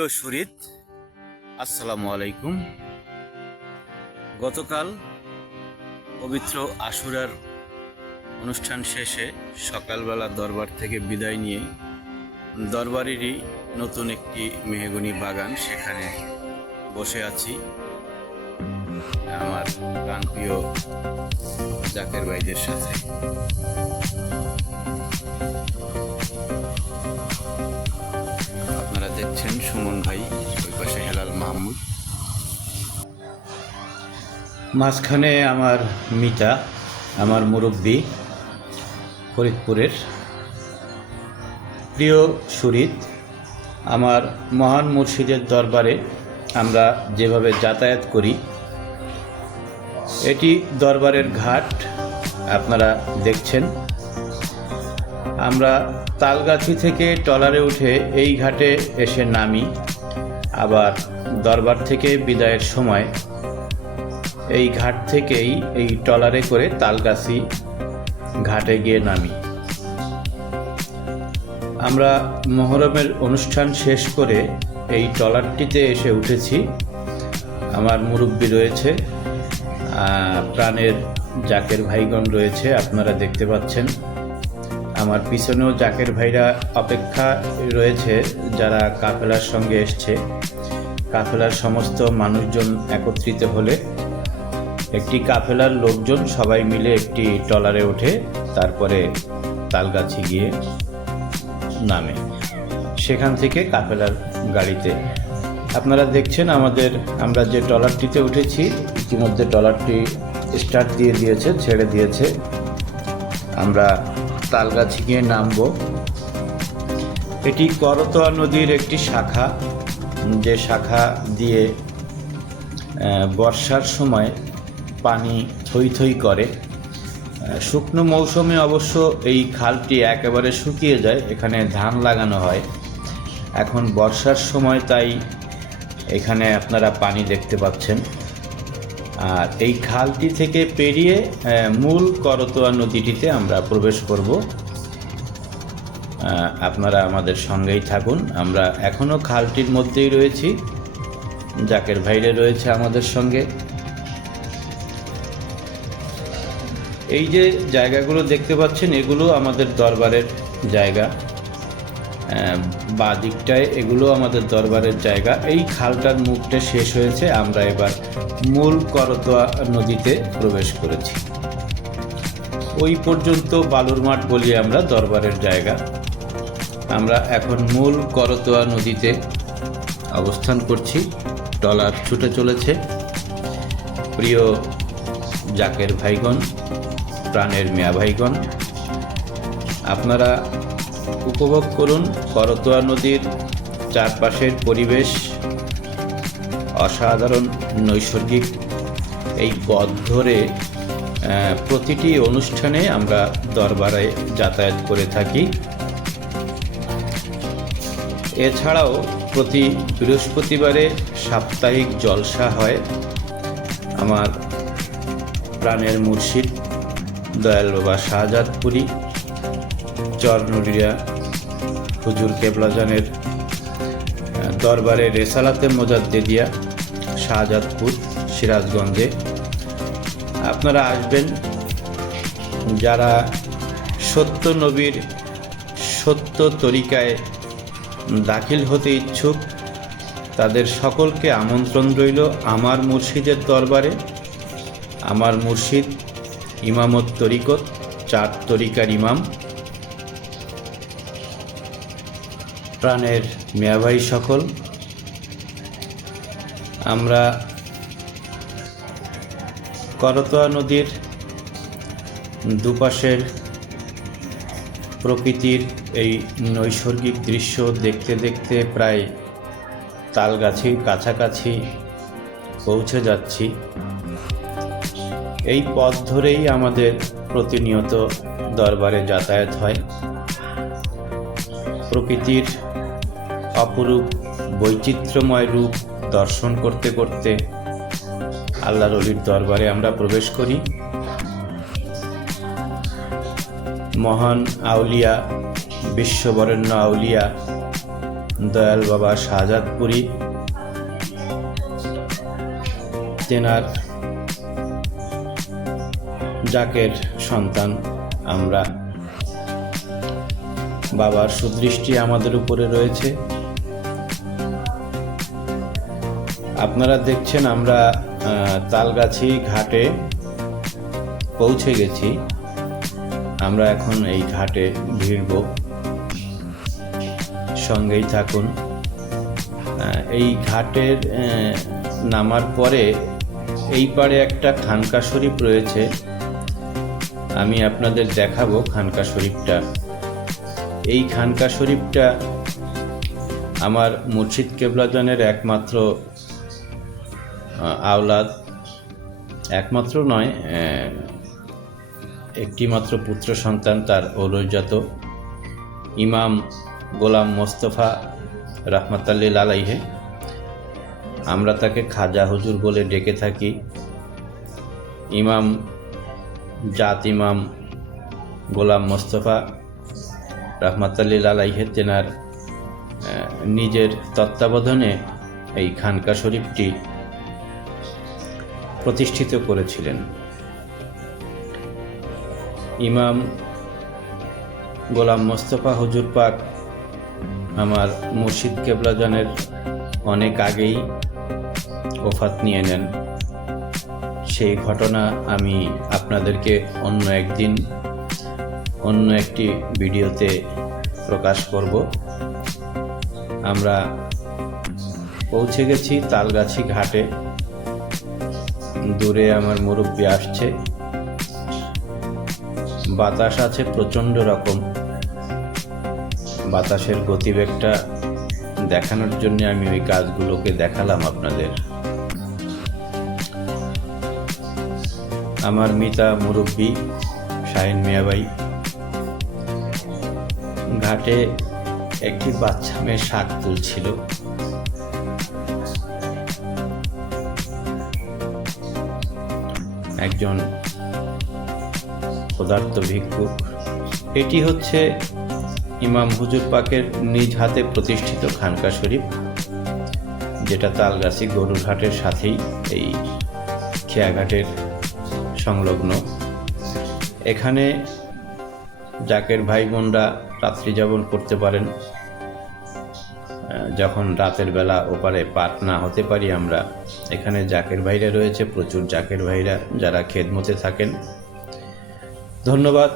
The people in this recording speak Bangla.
প্রিয় সুরিত আসসালামু আলাইকুম। গতকাল পবিত্র আশুরার অনুষ্ঠান শেষে সকালবেলা দরবার থেকে বিদায় নিয়ে দরবারেরই নতুন একটি মেহগনি বাগান সেখানে বসে আছি। আমার প্রাণপ্রিয় জাকের ভাইদের সাথে। মাঝখানে আমার মিতা, আমার মুরব্বী, ফরিদপুরের প্রিয় সুরিত আমার মহান মুর্শিদের দরবারে আমরা যেভাবে যাতায়াত করি, এটি দরবারের ঘাট, আপনারা দেখছেন। আমরা তালগাছি থেকে টলারে উঠে এই ঘাটে এসে নামি, আবার দরবার থেকে বিদায়ের সময় এই ঘাট থেকেই এই টলারে করে তালগাছি ঘাটে গিয়ে নামি। আমরা মহরমের অনুষ্ঠান শেষ করে এই ট্রলারটিতে এসে উঠেছি। আমার মুরব্বি রয়েছে প্রাণের জাকের ভাইগণ রয়েছে, আপনারা দেখতে পাচ্ছেন। আমার পিছনেও জাকের ভাইরা অপেক্ষা রয়েছে, যারা কাফেলার সঙ্গে এসছে। কাফেলার সমস্ত মানুষজন একত্রিত হলে একটি কাফেলার লোকজন সবাই মিলে একটি ট্রলারে ওঠে তারপরে তালগাছি গিয়ে নামে। সেখান থেকে কাফেলার গাড়িতে। আপনারা দেখছেন আমাদের, আমরা যে ট্রলারটিতে উঠেছি, ইতিমধ্যে ট্রলারটি স্টার্ট দিয়ে দিয়েছে, ছেড়ে দিয়েছে। আমরা তালগাছি গিয়ে নামবো। এটি করতোয়া নদীর একটি শাখা, যে শাখা দিয়ে বর্ষার সময় পানি থই থই করে। শুকনো মৌসুমে অবশ্য এই খালটি একেবারে শুকিয়ে যায়, এখানে ধান লাগানো হয়। এখন বর্ষার সময় তাই এখানে আপনারা পানি দেখতে পাচ্ছেন। আর এই খালটি থেকে পেরিয়ে মূল করতোয়া নদীটিতে আমরা প্রবেশ করব। আপনারা আমাদের সঙ্গেই থাকুন। আমরা এখনও খালটির মধ্যেই রয়েছি। জাকের ভাইরে রয়েছে আমাদের সঙ্গে। এই যে জায়গাগুলো দেখতে পাচ্ছেন, এগুলো আমাদের দরবারের জায়গা। বাঁ দিকটায় এগুলো আমাদের দরবারের জায়গা। এই খালটার মুখটা শেষ হয়েছে, আমরা এবার মূল করতোয়া নদীতে প্রবেশ করেছি। ওই পর্যন্ত বালুর মাঠ বলি আমরা, দরবারের জায়গা। আমরা এখন মূল করতোয়া নদীতে অবস্থান করছি। ট্রলার ছুটে চলেছে। প্রিয় জাকের ভাইগণ প্রাণের মিয়া ভাইগণ, আপনারা উপভোগ করুন করতোয়া নদীর চারপাশের পরিবেশ। অসাধারণ নৈসর্গিক এই পথ ধরে প্রতিটি অনুষ্ঠানে আমরা দরবারে যাতায়াত করে থাকি। এছাড়াও প্রতি বৃহস্পতিবারে সাপ্তাহিক জলসা হয়। আমার প্রাণের মুর্শিদ দয়াল বাবা শাহজাদপুরী, চরনুরিয়া হুজুর কেবলাজানের দরবারে রেসালাতে মোজাদ্দেদিয়া শাহজাদপুর, সিরাজগঞ্জে। আপনারা আসবেন, যারা সত্য নবীর সত্য তরিকায় দাখিল হতে ইচ্ছুক, তাদের সকলকে আমন্ত্রণ রইল আমার মুর্শিদের দরবারে। আমার মুর্শিদ ইমামত তরিকত, চার তরিকার ইমাম। প্রাণের মেয়াভাই সকল। আমরা করতোয়া নদীর দুপাশের প্রকৃতির এই নৈসর্গিক দৃশ্য দেখতে দেখতে প্রায় তালগাছির কাছাকাছি পৌঁছে যাচ্ছি। এই পথ ধরেই আমাদের প্রতিনিয়ত দরবারে যাতায়াত হয়। প্রকৃতির অপরূপ বৈচিত্র্যময় রূপ দর্শন করতে করতে আল্লাহর অলির দরবারে আমরা প্রবেশ করি। মহান আউলিয়া, বিশ্ববরেণ্য আউলিয়া, দয়াল বাবা শাহজাদপুরি, তেনার জাকের সন্তান আমরা। বাবার সুদৃষ্টি আমাদের উপরে রয়েছে। আপনারা দেখছেন আমরা তালগাছি ঘাটে পৌঁছে গেছি। আমরা এখন এই ঘাটে ভিড়ব। সঙ্গেই থাকুন। এই ঘাটের নামার পরে এই পারে একটা খানকা শরীফ রয়েছে। আমি আপনাদের দেখাবো খানকা শরীফটা। এই খানকা শরীফটা আমার মুর্শিদ কেবলাজনের একমাত্র আওলাদ। একমাত্র নয় একটি মাত্র পুত্র সন্তান তার ঔরজাত ইমাম গোলাম মোস্তফা রহমতাল্লিল আলাইহে। আমরা তাকে খাজা হুজুর বলে ডেকে থাকি। ইমাম জাত ইমাম গোলাম মোস্তফা রহমতাল্লিল আলাইহে তেনার নিজের তত্ত্বাবধানে এই খানকা শরীফটি প্রতিষ্ঠিত করেছিলেন। ইমাম গোলাম মোস্তফা হুজুর পাক আমার মুর্শিদ কেবলাজনের অনেক আগেই ওফাত নিয়ে নেন। সেই ঘটনা আমি আপনাদেরকে অন্য একদিন, অন্য একটি ভিডিওতে প্রকাশ করব। আমরা পৌঁছে গেছি তালগাছি ঘাটে। দূরে আমার মুরব্বী আসছে। বাতাস আছে প্রচণ্ড রকম। বাতাসের গতিবেগটা দেখানোর জন্য আমি ওই কাজগুলোকে দেখালাম আপনাদের। আমার মিতা মুরব্বী শাহিন মিয়াবাই ঘাটে একটি বাচ্চা মেয়ে শাক তুলছিল। একজন ক্ষুধার্ত ভিক্ষুক। এটি হচ্ছে ইমাম হুজুর পাকের নিজ হাতে প্রতিষ্ঠিত খানকা শরীফ, যেটা তালগাছি গরুরহাটের সাথেই এই খেয়াঘাটের সংলগ্ন। এখানে জাকের ভাই বোনরা রাত্রি যাপন করতে পারেন। যখন রাতের বেলা ওপারে পাট না হতে পারি আমরা, এখানে জাকের ভাইরা রয়েছে, প্রচুর জাকের ভাইরা যারা খেদমতে থাকেন। ধন্যবাদ।